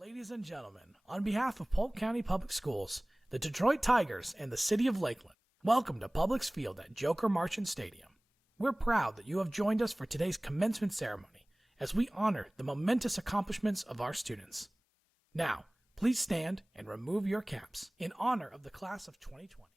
Ladies and gentlemen, on behalf of Polk County Public Schools, the Detroit Tigers, and the City of Lakeland, welcome to Publix Field at Joker Marchant Stadium. We're proud that you have joined us for today's commencement ceremony as we honor the momentous accomplishments of our students. Now, please stand and remove your caps in honor of the class of 2020.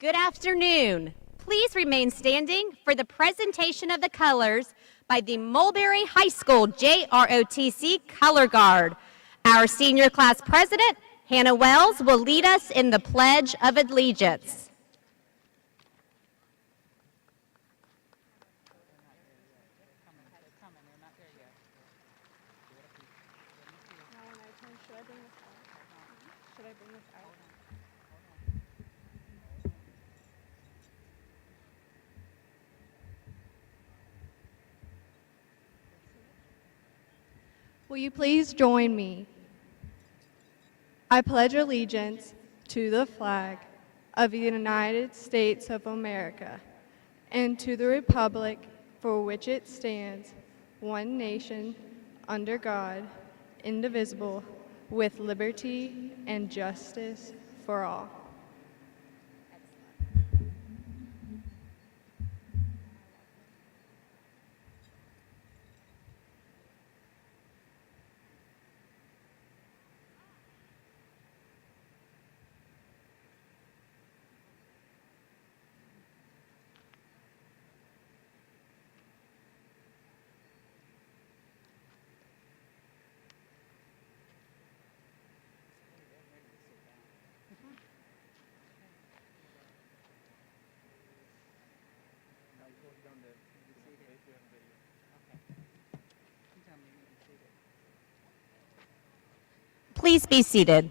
Good afternoon. Please remain standing for the presentation of the colors by the Mulberry High School JROTC Color Guard. Our senior class president, Hannah Wells, will lead us in the Pledge of Allegiance. Will you please join me? I pledge allegiance to the flag of the United States of America and to the republic for which it stands, one nation, under God, indivisible, with liberty and justice for all. Please be seated.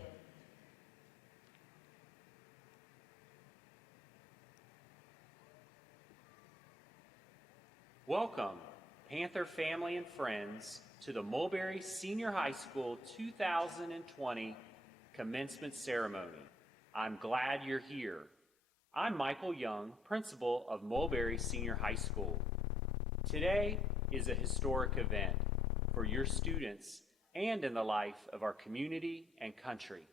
Welcome, Panther family and friends, to the Mulberry Senior High School 2020 commencement ceremony. I'm glad you're here. I'm Michael Young, principal of Mulberry Senior High School. Today is a historic event for your students and in the life of our community and country.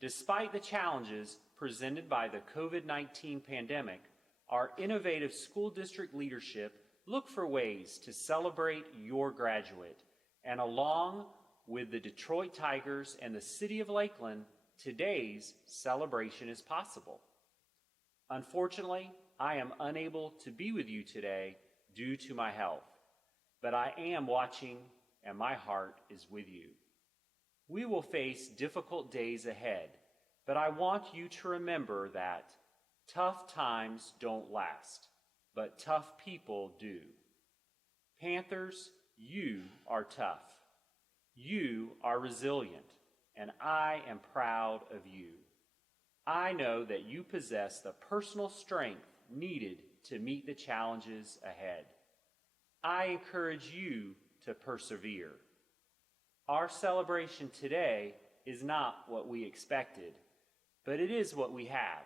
Despite the challenges presented by the COVID-19 pandemic, our innovative school district leadership look for ways to celebrate your graduate, and along with the Detroit Tigers and the City of Lakeland, today's celebration is possible. Unfortunately, I am unable to be with you today due to my health, but I am watching and my heart is with you. We will face difficult days ahead, but I want you to remember that tough times don't last, but tough people do. Panthers, you are tough. You are resilient, and I am proud of you. I know that you possess the personal strength needed to meet the challenges ahead. I encourage you to persevere. Our celebration today is not what we expected, but it is what we have.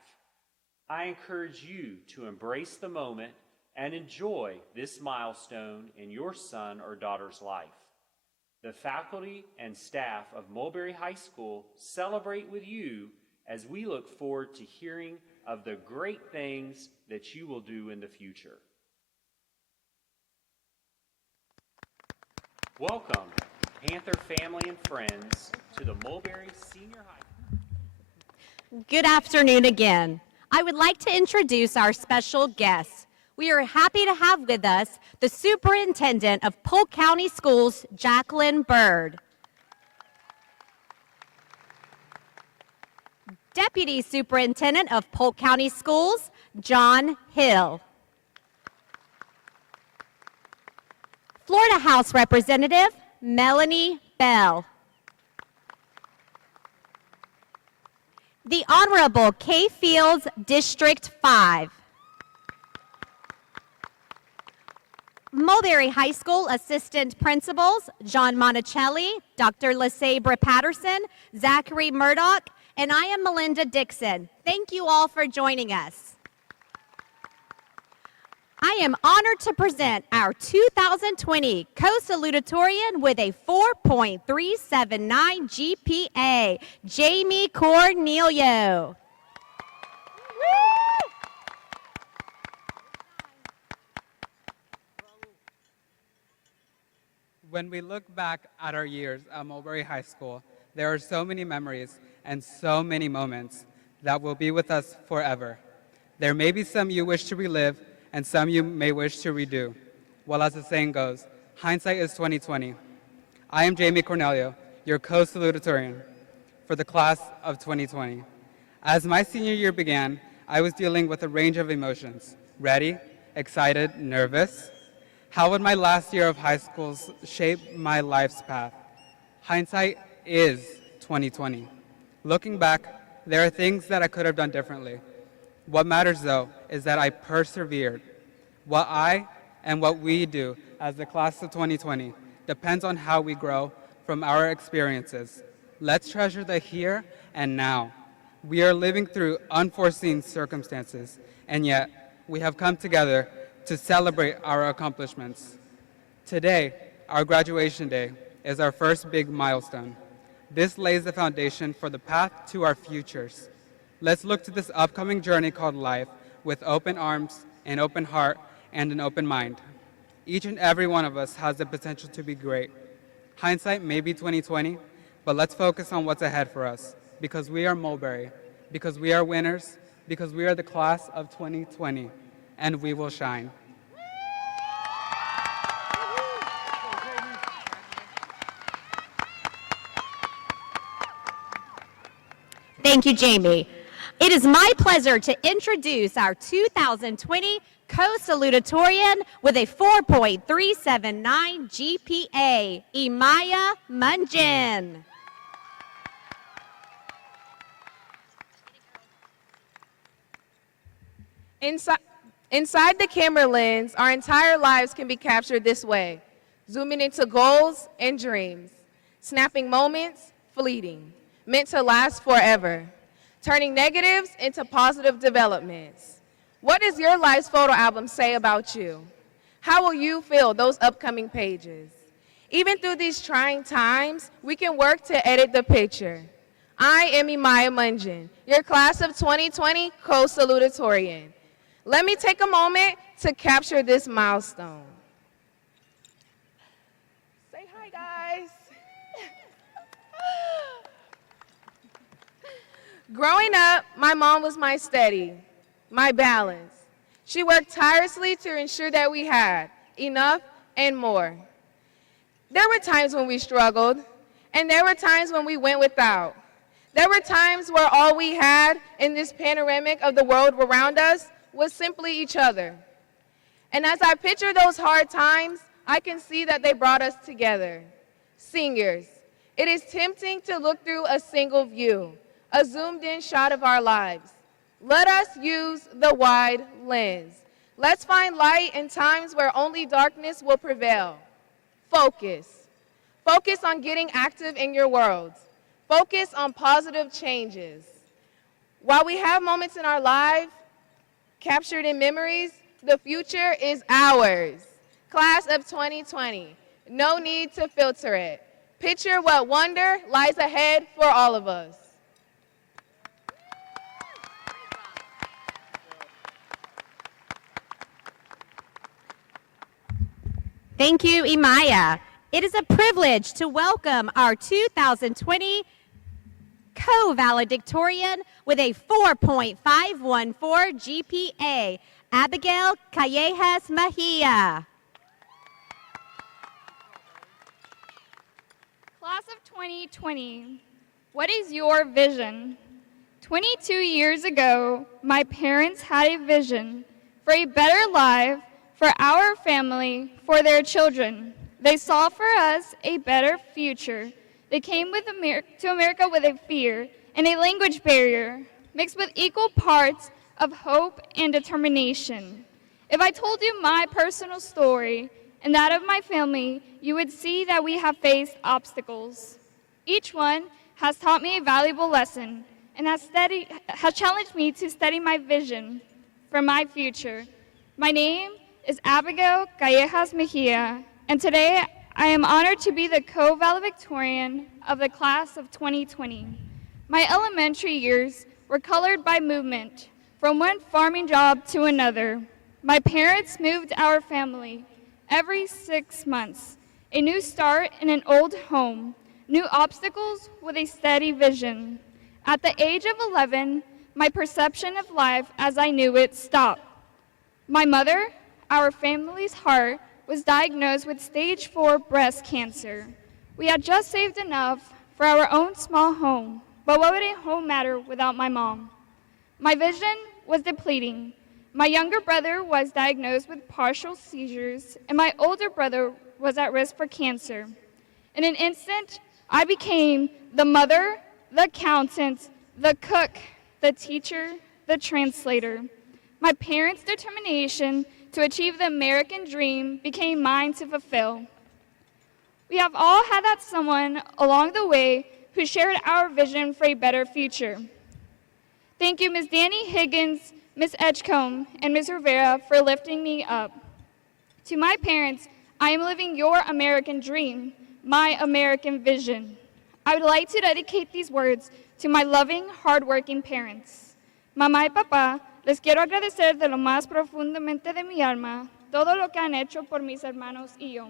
I encourage you to embrace the moment and enjoy this milestone in your son or daughter's life. The faculty and staff of Mulberry High School celebrate with you as we look forward to hearing of the great things that you will do in the future. Welcome, Panther family and friends, to the Mulberry Senior High. Good afternoon again. I would like to introduce our special guests. We are happy to have with us the Superintendent of Polk County Schools, Jacqueline Bird. Deputy Superintendent of Polk County Schools, John Hill. Florida House Representative, Melanie Bell. The Honorable Kay Fields, District 5. Mulberry High School Assistant Principals, John Monticelli, Dr. LaSabre Patterson, Zachary Murdoch, and I am Melinda Dixon. Thank you all for joining us. I am honored to present our 2020 Co Salutatorian with a 4.379 GPA, Jamie Cornelio. When we look back at our years at Mulberry High School, there are so many memories and so many moments that will be with us forever. There may be some you wish to relive and some you may wish to redo. Well, as the saying goes, hindsight is 2020. I am Jamie Cornelio, your Co Salutatorian for the class of 2020. As my senior year began, I was dealing with a range of emotions: ready, excited, nervous. How would my last year of high school shape my life's path? Hindsight is 2020. Looking back, there are things that I could have done differently. What matters, though, is that I persevered. What I and what we do as the class of 2020 depends on how we grow from our experiences. Let's treasure the here and now. We are living through unforeseen circumstances, and yet we have come together to celebrate our accomplishments. Today, our graduation day, is our first big milestone. This lays the foundation for the path to our futures. Let's look to this upcoming journey called life with open arms, an open heart, and an open mind. Each and every one of us has the potential to be great. Hindsight may be 2020, but let's focus on what's ahead for us, because we are Mulberry, because we are winners, because we are the class of 2020, and we will shine. Thank you, Jamie. It is my pleasure to introduce our 2020 Co Salutatorian with a 4.379 GPA, Imaya Munjin. Inside the camera lens, our entire lives can be captured this way, zooming into goals and dreams, snapping moments, fleeting, meant to last forever, turning negatives into positive developments. What does your life's photo album say about you? How will you fill those upcoming pages? Even through these trying times, we can work to edit the picture. I am Imaya Munjin, your class of 2020 Co Salutatorian. Let me take a moment to capture this milestone. Say hi, guys. Growing up, my mom was my steady, my balance. She worked tirelessly to ensure that we had enough and more. There were times when we struggled, and there were times when we went without. There were times where all we had in this panoramic of the world around us was simply each other. And as I picture those hard times, I can see that they brought us together. Seniors, it is tempting to look through a single view, a zoomed-in shot of our lives. Let us use the wide lens. Let's find light in times where only darkness will prevail. Focus. Focus on getting active in your world. Focus on positive changes. While we have moments in our life captured in memories, the future is ours. Class of 2020, no need to filter it. Picture what wonder lies ahead for all of us. Thank you, Imaya. It is a privilege to welcome our 2020 Co-Valedictorian with a 4.514 GPA, Abigail Callejas Mejia. Class of 2020, what is your vision? 22 years ago, my parents had a vision for a better life for our family, for their children. They saw for us a better future. They came to America with a fear and a language barrier, mixed with equal parts of hope and determination. If I told you my personal story and that of my family, you would see that we have faced obstacles. Each one has taught me a valuable lesson and has challenged me to study my vision for my future. My name is Abigail Callejas Mejia, and today I am honored to be the Co-Valedictorian of the class of 2020. My elementary years were colored by movement, from one farming job to another. My parents moved our family every 6 months, a new start in an old home, new obstacles with a steady vision. At the age of 11, my perception of life as I knew it stopped. My mother, our family's heart, was diagnosed with stage 4 breast cancer. We had just saved enough for our own small home, but what would a home matter without my mom? My vision was depleting. My younger brother was diagnosed with partial seizures, and my older brother was at risk for cancer. In an instant, I became the mother, the accountant, the cook, the teacher, the translator. My parents' determination to achieve the American dream became mine to fulfill. We have all had that someone along the way who shared our vision for a better future. Thank you, Ms. Danny Higgins, Ms. Edgecombe, and Ms. Rivera for lifting me up. To my parents, I am living your American dream, my American vision. I would like to dedicate these words to my loving, hardworking parents. Mamá y papá, les quiero agradecer de lo más profundamente de mi alma todo lo que han hecho por mis hermanos y yo.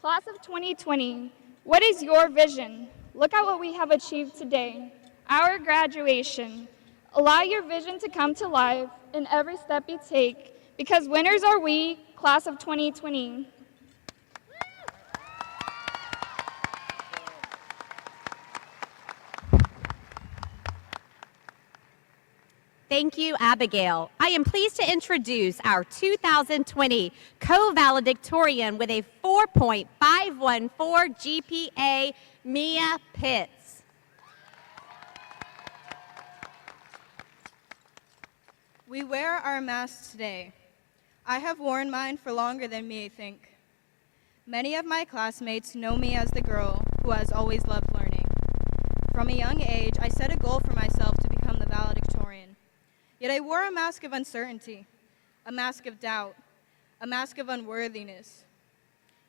Class of 2020, what is your vision? Look at what we have achieved today. Our graduation. Allow your vision to come to life in every step you take, because winners are we, Class of 2020. Thank you, Abigail. I am pleased to introduce our 2020 Co-Valedictorian with a 4.514 GPA, Mia Pitts. We wear our masks today. I have worn mine for longer than me, I think. Many of my classmates know me as the girl who has always loved learning. From a young age, I set a goal for myself to become the valedictorian. Yet I wore a mask of uncertainty, a mask of doubt, a mask of unworthiness.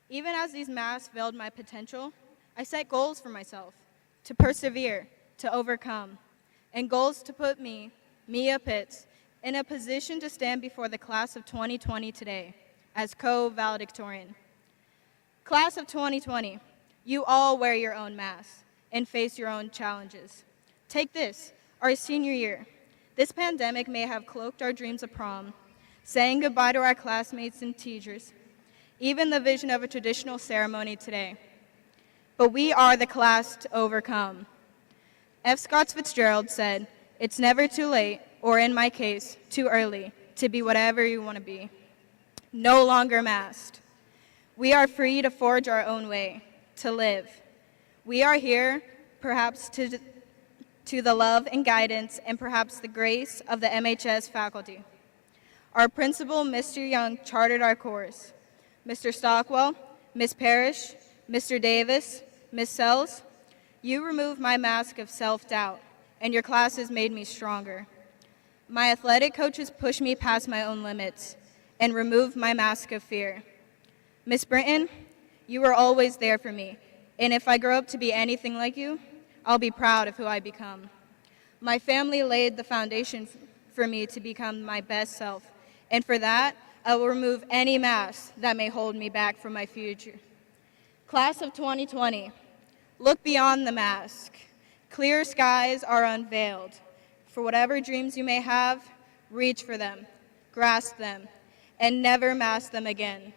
Even as these masks veiled my potential, I set goals for myself, to persevere, to overcome, and goals to put me, Mia Pitts, in a position to stand before the class of 2020 today as co-valedictorian. Class of 2020, you all wear your own masks and face your own challenges. Take this, our senior year. This pandemic may have cloaked our dreams of prom, saying goodbye to our classmates and teachers, even the vision of a traditional ceremony today. But we are the class to overcome. F. Scott Fitzgerald said, "It's never too late, or in my case, too early, to be whatever you want to be." No longer masked. We are free to forge our own way, to live. We are here, perhaps to the love and guidance and perhaps the grace of the MHS faculty. Our principal, Mr. Young, charted our course. Mr. Stockwell, Ms. Parrish, Mr. Davis, Ms. Sells, you removed my mask of self-doubt, and your classes made me stronger. My athletic coaches pushed me past my own limits and removed my mask of fear. Ms. Brinton, you were always there for me, and if I grow up to be anything like you, I'll be proud of who I become. My family laid the foundation for me to become my best self, and for that, I will remove any mask that may hold me back from my future. Class of 2020, look beyond the mask. Clear skies are unveiled. For whatever dreams you may have, reach for them, grasp them, and never mask them again.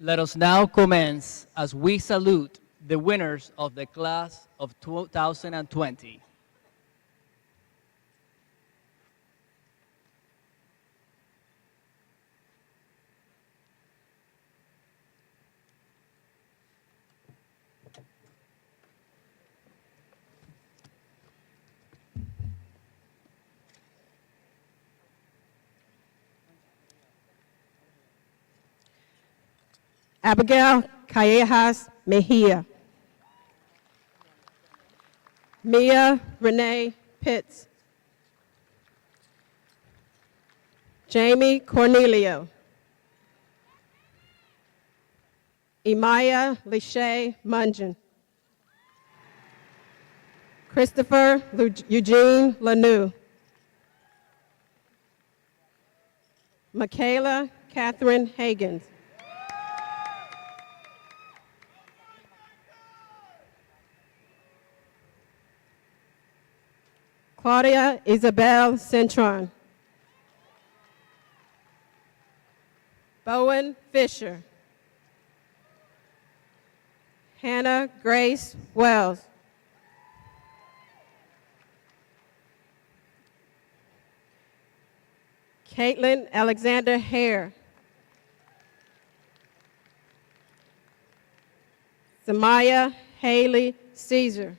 Let us now commence as we salute the winners of the class of 2020. Abigail Callejas Mejia. Mia Renee Pitts. Jamie Cornelio. Imaya Lishay Mungeon. Christopher Eugene Lanou. Michaela Catherine Hagens. Claudia Isabel Cintron. Bowen Fisher. Hannah Grace Wells. Caitlin Alexander Hare. Samaya Haley Caesar.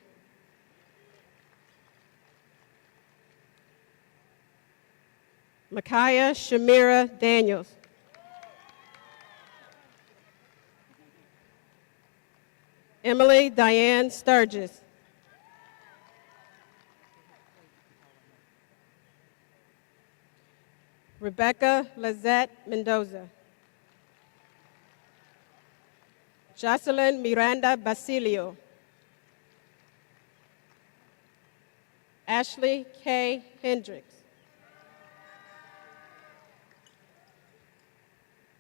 Micaiah Shamira Daniels. Emily Diane Sturgis. Rebecca Lizette Mendoza. Jocelyn Miranda Basilio. Ashley K. Hendricks.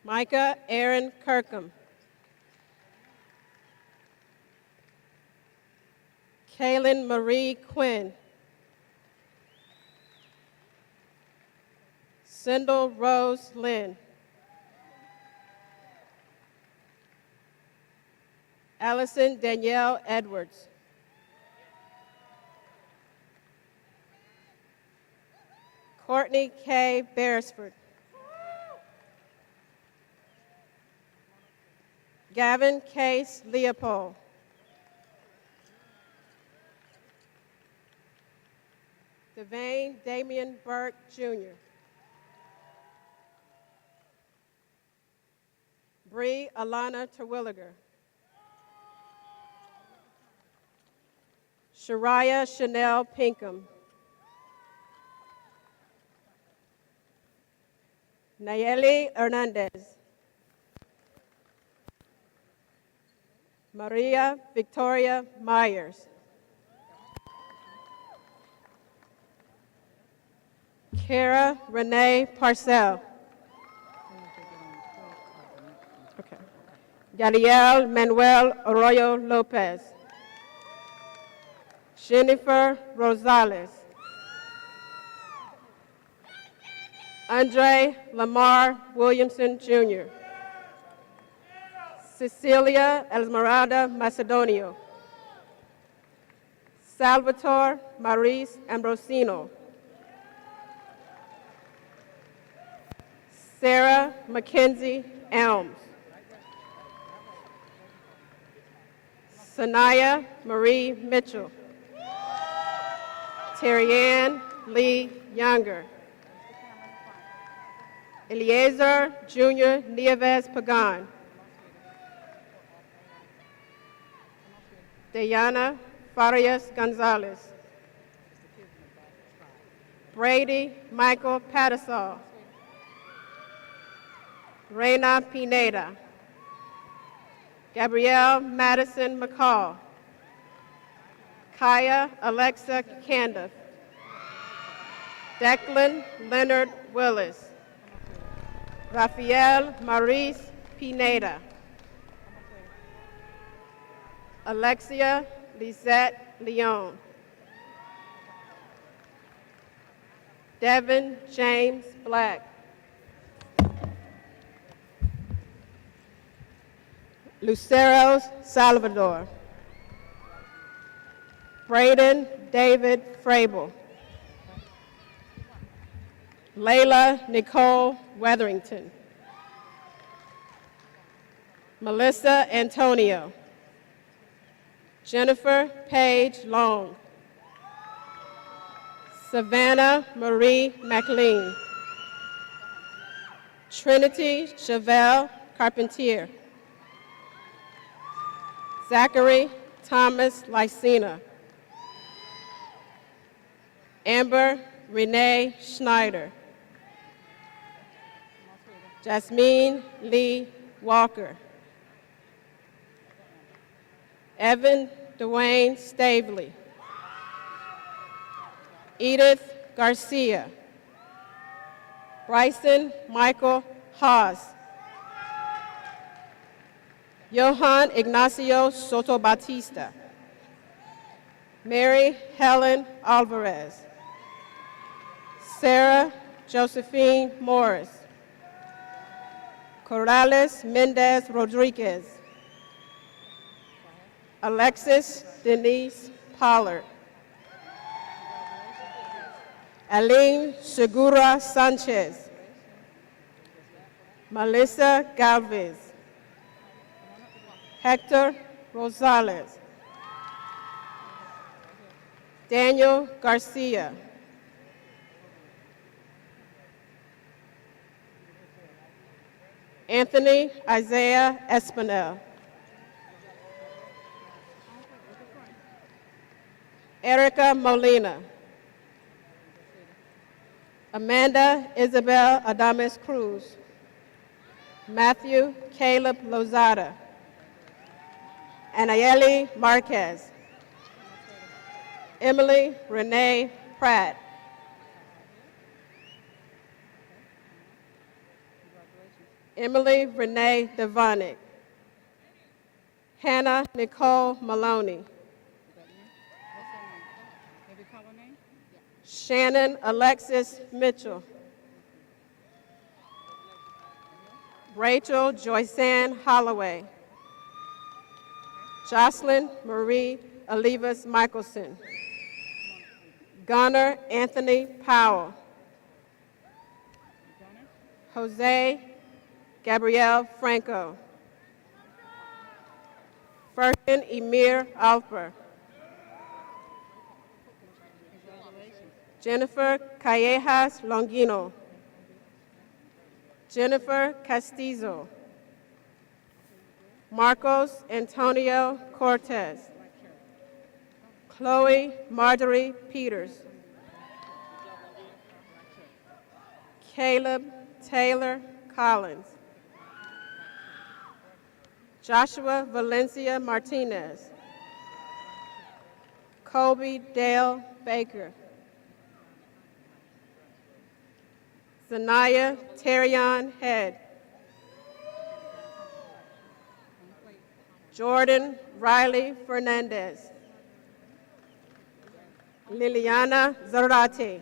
Micah Aaron Kirkham. Kaylin Marie Quinn. Sindel Rose Lynn. Allison Danielle Edwards. Courtney K. Beresford. Gavin Case Leopold. Devane Damian Burke, Jr. Bree Alana Terwilliger. Shariah Chanel Pinkham. Nayeli Hernandez. Maria Victoria Myers. Kara Renee Parcell. Okay. Yadiel Manuel Arroyo Lopez. Jennifer Rosales. Andre Lamar Williamson, Jr. Cecilia Esmeralda Macedonio. Salvatore Maurice Ambrosino. Sarah Mackenzie Elms. Sanaya Marie Mitchell. Terry-Ann Lee Younger. Eliezer Jr. Nieves Pagan. Diana Farias Gonzalez. Brady Michael Patterson. Reina Pineda. Gabrielle Madison McCall. Kaya Alexa Candiff. Declan Leonard Willis. Rafael Maurice Pineda. Alexia Lisette Leon. Devin James Black. Luceros Salvador. Braden David Frable. Layla Nicole Weatherington. Melissa Antonio. Jennifer Page Long. Savannah Marie McLean. Trinity Chevelle Carpentier. Zachary Thomas Lysina. Amber Renee Schneider. Jasmine Lee Walker. Evan Dwayne Stavely. Edith Garcia. Bryson Michael Haas. Johan Ignacio Soto Batista. Mary Helen Alvarez. Sarah Josephine Morris. Corrales Mendez Rodriguez. Alexis Denise Pollard. Aline Segura Sanchez. Melissa Galvez. Hector Rosales. Daniel Garcia. Anthony Isaiah Espinel. Erica Molina. Amanda Isabel Adames Cruz. Matthew Caleb Lozada. Anayeli Marquez. Emily Renee Pratt. Emily Renee Devonick. Hannah Nicole Maloney. Shannon Alexis Mitchell. Rachel Joyceanne Holloway. Jocelyn Marie Olivas Michelson. Gunnar Anthony Powell. Jose Gabrielle Franco. Firkin Emir Alper. Jennifer Callejas Longino. Jennifer Castillo. Marcos Antonio Cortez. Chloe Marjorie Peters. Caleb Taylor Collins. Joshua Valencia Martinez. Colby Dale Baker. Zanaya Terrion Head. Jordan Riley Fernandez. Liliana Zarate.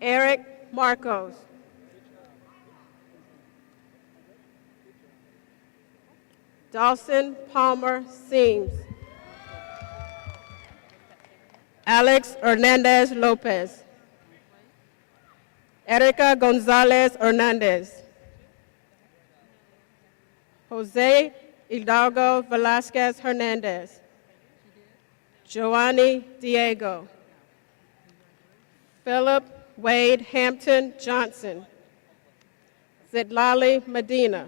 Eric Marcos. Dawson Palmer Seams. Alex Hernandez Lopez. Erica Gonzalez Hernandez. Jose Hidalgo Velasquez Hernandez. Joanny Diego. Philip Wade Hampton Johnson. Zitlali Medina.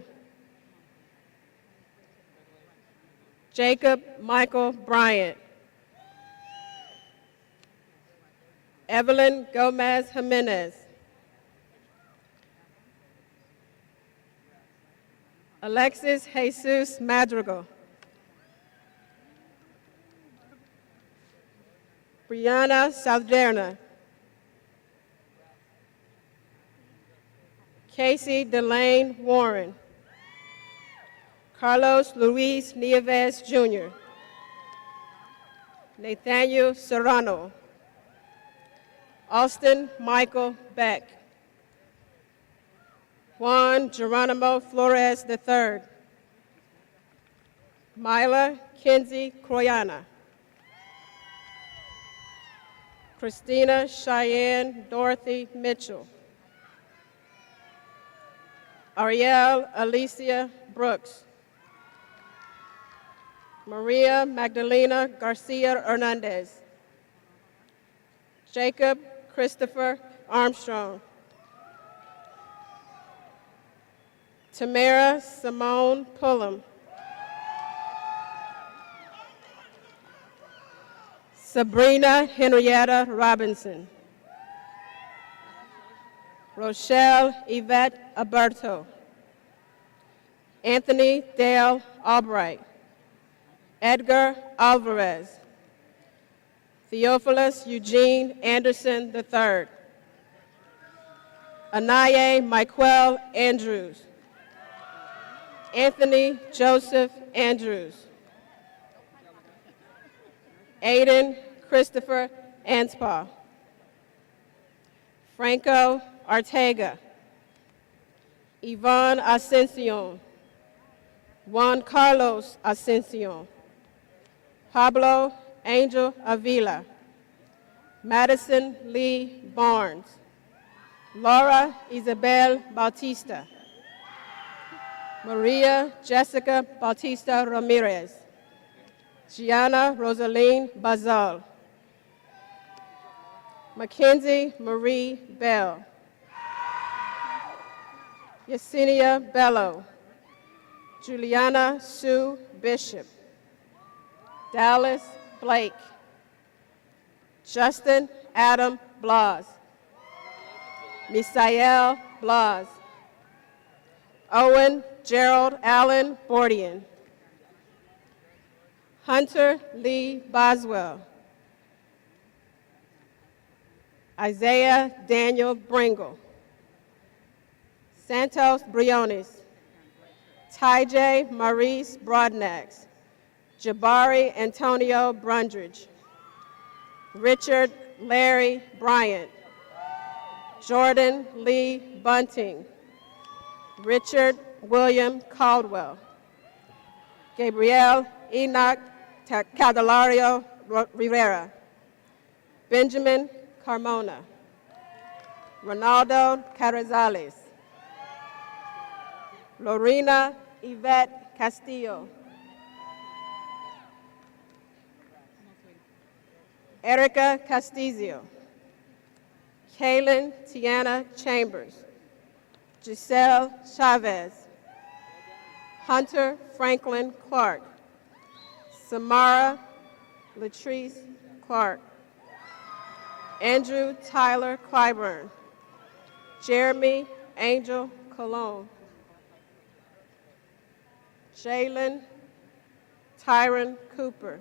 Jacob Michael Bryant. Evelyn Gomez Jimenez. Alexis Jesus Madrigal. Brianna Salderna. Casey Delane Warren. Carlos Luis Nieves Jr. Nathaniel Serrano. Austin Michael Beck. Juan Geronimo Flores III. Myla Kinsey Croyana. Christina Cheyenne Dorothy Mitchell. Ariel Alicia Brooks. Maria Magdalena Garcia Hernandez. Jacob Christopher Armstrong. Tamara Simone Pullum. Sabrina Henrietta Robinson. Rochelle Yvette Alberto. Anthony Dale Albright, Edgar Alvarez, Theophilus Eugene Anderson III, Anaye Michael Andrews, Anthony Joseph Andrews, Aiden Christopher Anspaugh, Franco Ortega, Yvonne Ascension, Juan Carlos Ascension, Pablo Angel Avila, Madison Lee Barnes, Laura Isabel Bautista, Maria Jessica Bautista Ramirez, Gianna Rosaline Bazal, Mackenzie Marie Bell, Yesenia Bello, Juliana Sue Bishop, Dallas Blake, Justin Adam Blas, Misael Blas, Owen Gerald Allen Bordian, Hunter Lee Boswell, Isaiah Daniel Bringle, Santos Briones, Ty Maurice Broadnax, Jabari Antonio Brundridge, Richard Larry Bryant, Jordan Lee Bunting, Richard William Caldwell, Gabriel Enoch Candelario Rivera, Benjamin Carmona, Ronaldo Carrizales, Lorena Yvette Castillo, Erica Castizio, Kaylin Tiana Chambers, Giselle Chavez, Hunter Franklin Clark, Samara Latrice Clark, Andrew Tyler Clyburn, Jeremy Angel Cologne, Jalen Tyron Cooper,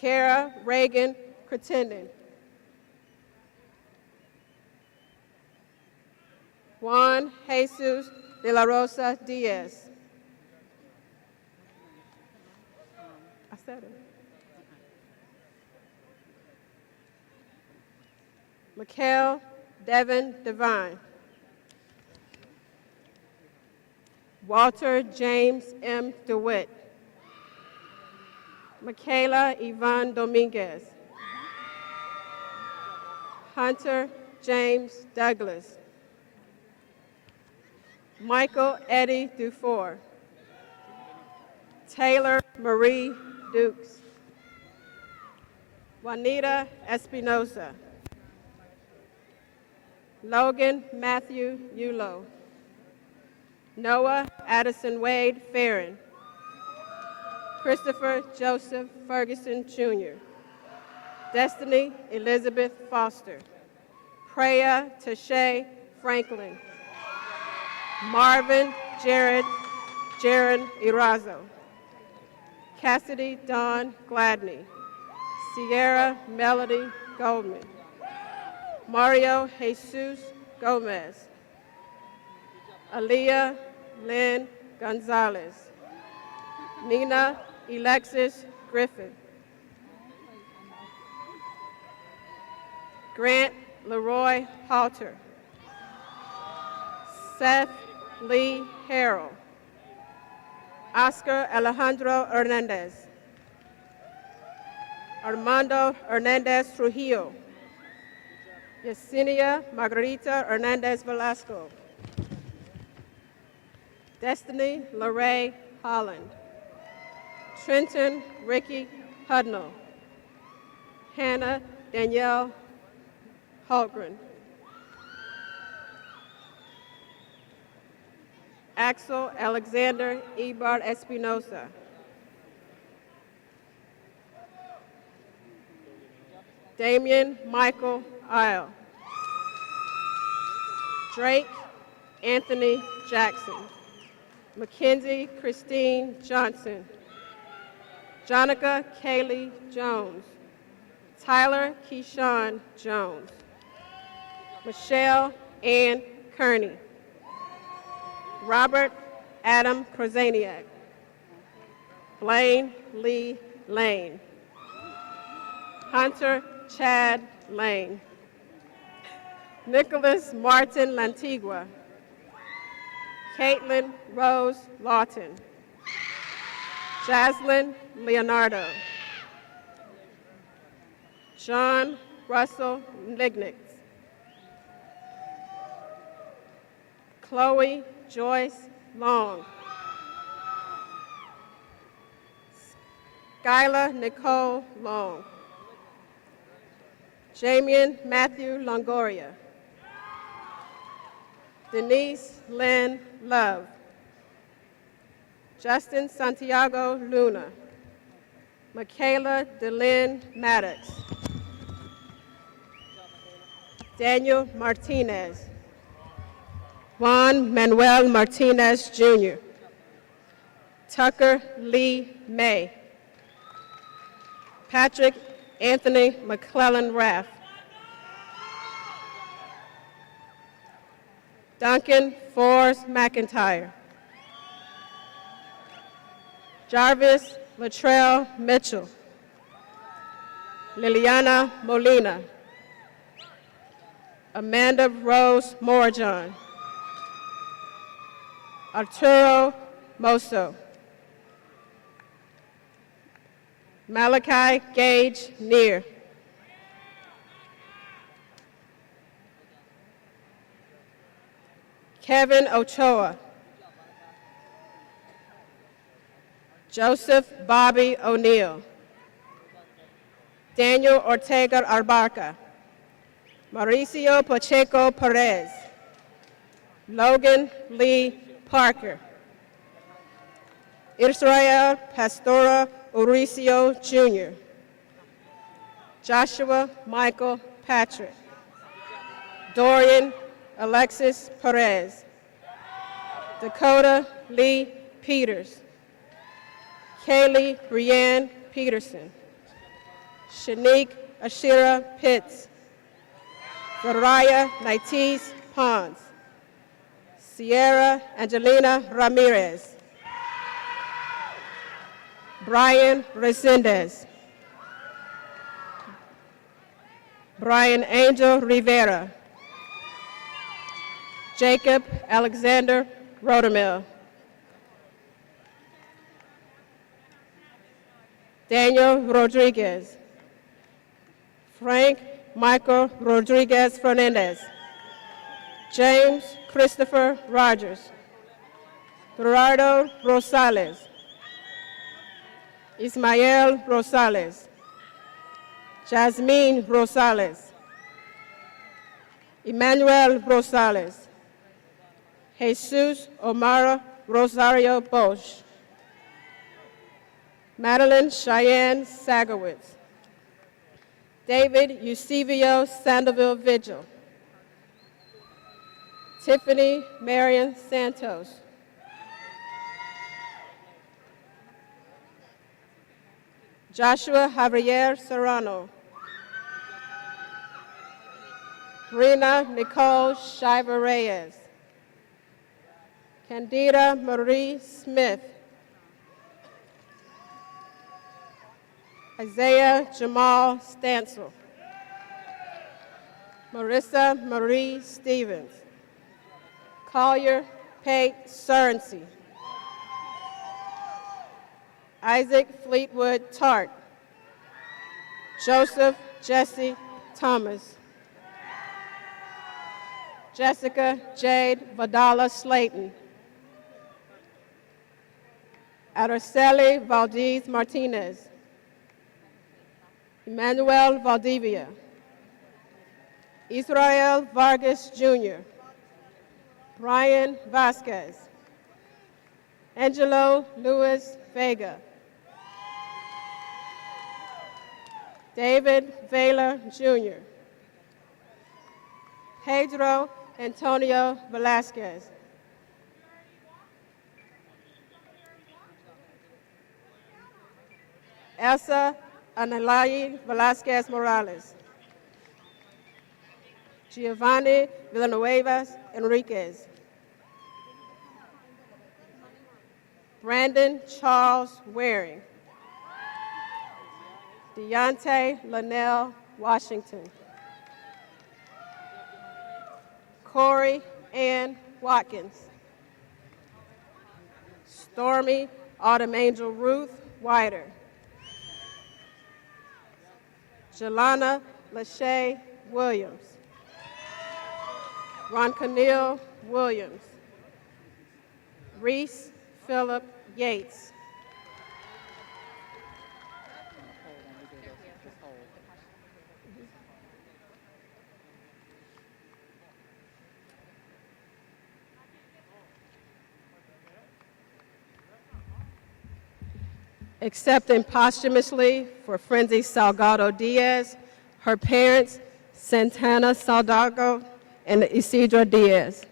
Kara Reagan Cretenden, Juan Jesus de la Rosa Diaz. I said it. Mikhail Devin Devine, Walter James M. DeWitt, Michaela Yvonne Dominguez, Hunter James Douglas, Michael Eddie Dufour, Taylor Marie Dukes, Juanita Espinosa, Logan Matthew Yulo, Noah Addison Wade Farron, Christopher Joseph Ferguson Jr., Destiny Elizabeth Foster, Preya Tashay Franklin, Marvin Jared Jaron Erazo, Cassidy Dawn Gladney, Sierra Melody Goldman, Mario Jesus Gomez, Aaliyah Lynn Gonzalez, Nina Alexis Griffin, Grant Leroy Halter, Seth Lee Harrell, Oscar Alejandro Hernandez, Armando Hernandez Trujillo, Yesenia Margarita Hernandez Velasco, Destiny LaRae Holland, Trenton Ricky Hudnall, Hannah Danielle Holgren, Axel Alexander Ebar Espinosa, Damian Michael Isle, Drake Anthony Jackson, Mackenzie Christine Johnson, Jonica Kaylee Jones, Tyler Keyshawn Jones, Michelle Ann Kearney, Robert Adam Krozaniak, Blaine Lee Lane, Hunter Chad Lane, Nicholas Martin Lantigua, Caitlin Rose Lawton, Jaslyn Leonardo, John Russell Lignix, Chloe Joyce Long, Skyla Nicole Long, Jamian Matthew Longoria, Denise Lynn Love, Justin Santiago Luna, Michaela DeLynn Maddox, Daniel Martinez, Juan Manuel Martinez Jr., Tucker Lee May, Patrick Anthony McClellan Raff, Duncan Forrest McIntyre, Jarvis Latrell Mitchell, Liliana Molina, Amanda Rose Morajon, Arturo Moso, Malachi Gage Neer, Kevin Ochoa, Joseph Bobby O'Neill, Daniel Ortega Arbarca, Mauricio Pacheco Perez, Logan Lee Parker, Israel Pastora Mauricio Jr., Joshua Michael Patrick, Dorian Alexis Perez, Dakota Lee Peters, Kaylee Brianne Peterson, Shanique Ashira Pitts, Zaraya Naitis Pons, Sierra Angelina Ramirez, Brian Resendez, Brian Angel Rivera, Jacob Alexander Rodemill, Daniel Rodriguez, Frank Michael Rodriguez Fernandez, James Christopher Rogers, Gerardo Rosales, Ismael Rosales, Jasmine Rosales, Emmanuel Rosales, Jesus Omar Rosario Bosch, Madeline Cheyenne Sagowitz, David Eusebio Sandoval Vigil, Tiffany Marion Santos, Joshua Javier Serrano, Rena Nicole Shiver Reyes, Candida Marie Smith, Isaiah Jamal Stansel, Marissa Marie Stevens, Collier Pate Surrency, Isaac Fleetwood Tart, Joseph Jesse Thomas, Jessica Jade Vadala Slayton, Araceli Valdez Martinez, Emmanuel Valdivia, Israel Vargas Jr., Brian Vasquez, Angelo Luis Vega, David Vela Jr., Pedro Antonio Velasquez. Elsa Analayi Velasquez Morales. Giovanni Villanueva Enriquez. Brandon Charles Waring. Deontay Linnell Washington. Corey Ann Watkins. Stormy Autumn Angel Ruth Wider. Jelana Lachey Williams. Ron Cornel Williams. Reese Philip Yates. Accepting posthumously for Frenzy Salgado Diaz, her parents, Santana Salgado and Isidro Diaz.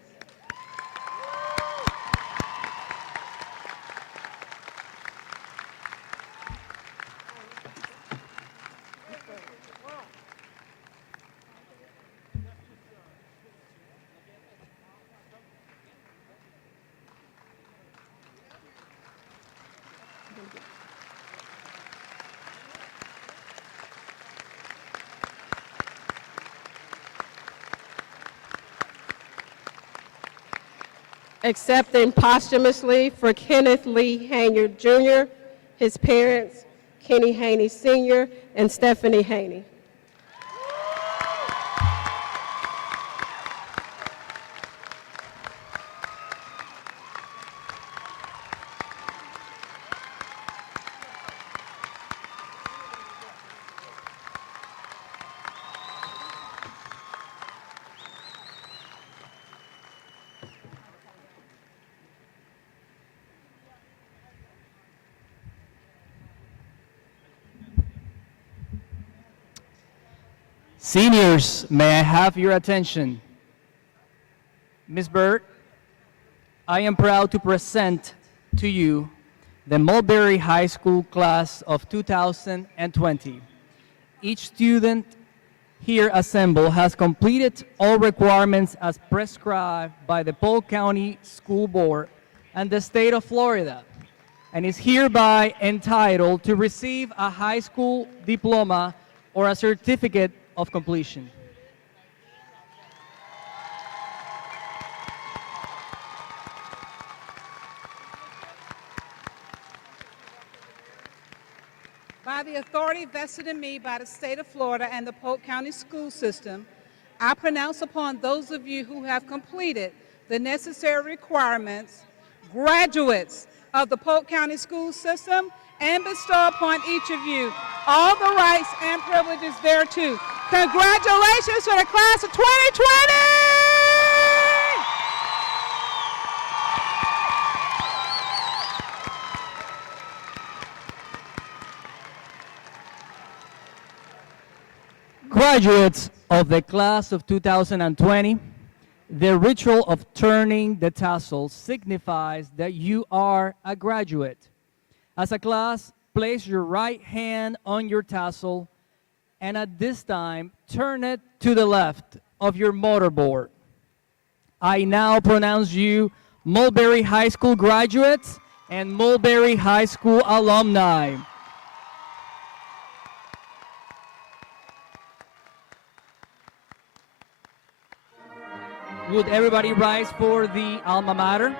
Accepting posthumously for Kenneth Lee Hanier Jr., his parents, Kenny Haney Sr. and Stephanie Haney. Seniors, may I have your attention? Ms. Bird, I am proud to present to you the Mulberry High School class of 2020. Each student here assembled has completed all requirements as prescribed by the Polk County School Board and the state of Florida, and is hereby entitled to receive a high school diploma or a certificate of completion. By the authority vested in me by the state of Florida and the Polk County School System, I pronounce upon those of you who have completed the necessary requirements, graduates of the Polk County School System, and bestow upon each of you all the rights and privileges thereto. Congratulations to the class of 2020! Graduates of the class of 2020, the ritual of turning the tassel signifies that you are a graduate. As a class, place your right hand on your tassel, and at this time, turn it to the left of your mortarboard. I now pronounce you Mulberry High School graduates and Mulberry High School alumni. Would everybody rise for the alma mater?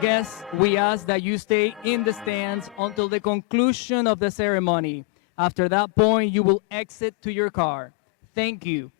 Guests, we ask that you stay in the stands until the conclusion of the ceremony. After that point, you will exit to your car. Thank you.